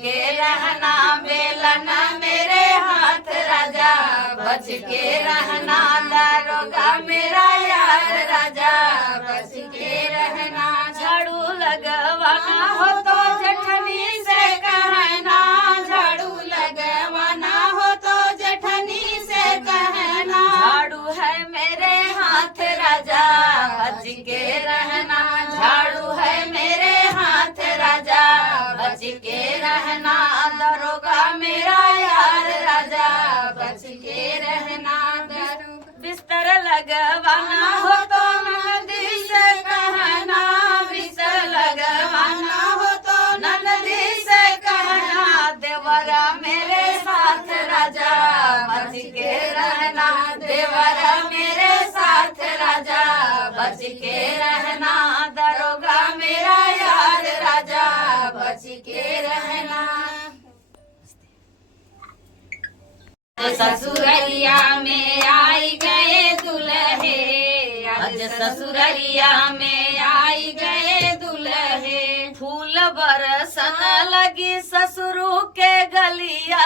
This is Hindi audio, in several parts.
के रहना, बेलना मेरे हाथ राजा बच के रहना, दारोगा मेरा यार राजा बच के रहना। झाड़ू लगवाना हो तो जेठनी से कहना, झाड़ू लगवाना हो तो जेठनी से कहना, झाड़ू है मेरे हाथ राजा बच के रहना, झाड़ू है मेरे हाथ राजा बच के रहना, दरोगा मेरा यार राजा बच के रहना। बिस्तर लगवाना हो तो ननदी से कहना, बिस्तर लगवाना हो तो ननदी से कहना, देवरा मेरे साथ राजा बच के रहना, देवरा मेरे साथ राजा बच के रहना, दरोगा मेरा यार राजा बच के रहना। ससुररिया में आई गए दुल्हे, आज ससुररिया में आई गए दुल्हे, फूल बरसन लगी ससुरु के गलिया,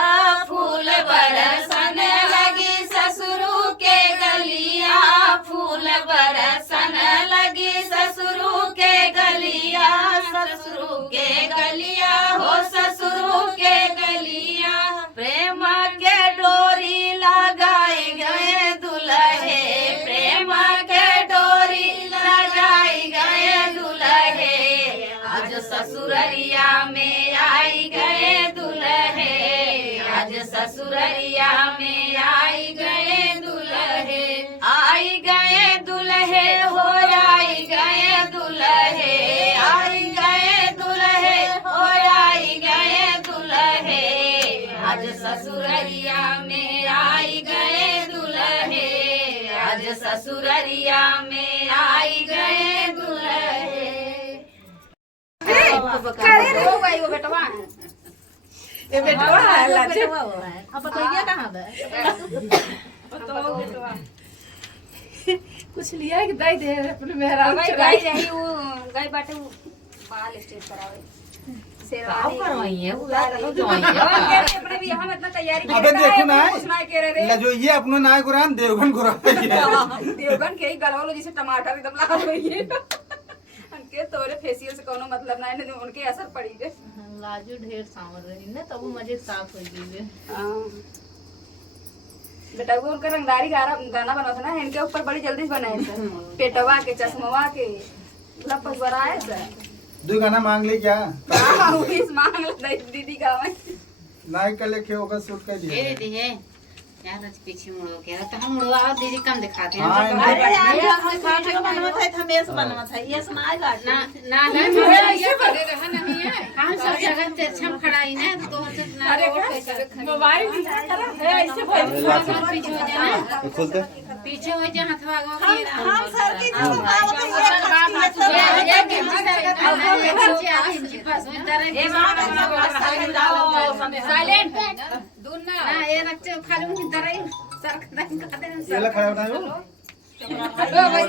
फूल बरसन लगी ससुरु के गलिया, फूल बरसन लगी ससुरु के गलिया, ससुरु के गलिया हो ससुरु के गलिया, प्रेम के डोरी लगाई गए दुल्हे, प्रेम के डोरी लगाई गए दुल्हे, आज ससुररिया में आई गए दुल्हे, आज ससुररिया में आई गए दुल्हे, आई गए दुल्हे हो आई गए दुल्हे, आई गए दुल्हे हो आई गए दुल्हे, आज ससुररिया में आई गए दुल्हे, आज ससुररिया में आई गए दुल्हे। ये बेटवा है लाचे अब बताइए कहाँ है कुछ लिया कि दाई दे अपने मेहरान गाय रही वो गाय बाटे वो बाल स्टेट करावे शेरवानी करवाई है वो अपने भी हम इतना तैयारी अबे देखो ना पूछना के रे ना जो ये अपनो नाय गुरान देवगन गुरान देवगन के ही गलवालो जैसे टमाटर एकदम लगा रही है उनके तोरे फेशियल से कोनो मतलब ना है उनके असर पड़ी गए लाजू ढेर सांवर रही ने तब मजे साफ हो गई बेटा वो उनका रंगदारी गाना बना था ना इनके ऊपर बड़ी जल्दी बनाए थे पेटवा के चश्मवा के लपस बनाए थे दो गाना मांग ले क्या हां उस मांग ले दीदी गावे नाय के लेके होगा सूट कर दिया दीदी है यार आज पीछे मुड़ो क्या तो हम मुड़वा दीदी कम दिखाते हैं अरे यार हम खाते का बनवा था हमें बनवा था ये सुनाए गाड़ी ना ना ऐसे करे रहा नहीं है हम सब जगह ते छम खड़ाई ना तो से ना अरे मोबाइल दिखा करा है ऐसे पीछे हो जाना खोलते पीछे हो जा हथवा गो हम सर की तो साइलेंट दूर ना ये रखते खाली मुझे दराई सर का दे ये ला खड़ा बनाओ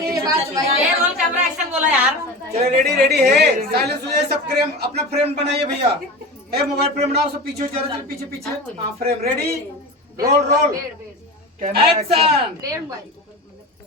ये रोल कैमरा एक्शन बोला यार चलो रेडी रेडी है साइलेंस हो जाए सब फ्रेम अपना फ्रेम बनाइए भैया ए मोबाइल फ्रेम बनाओ सब पीछे चलो पीछे पीछे हां frame ready roll roll camera action बेड़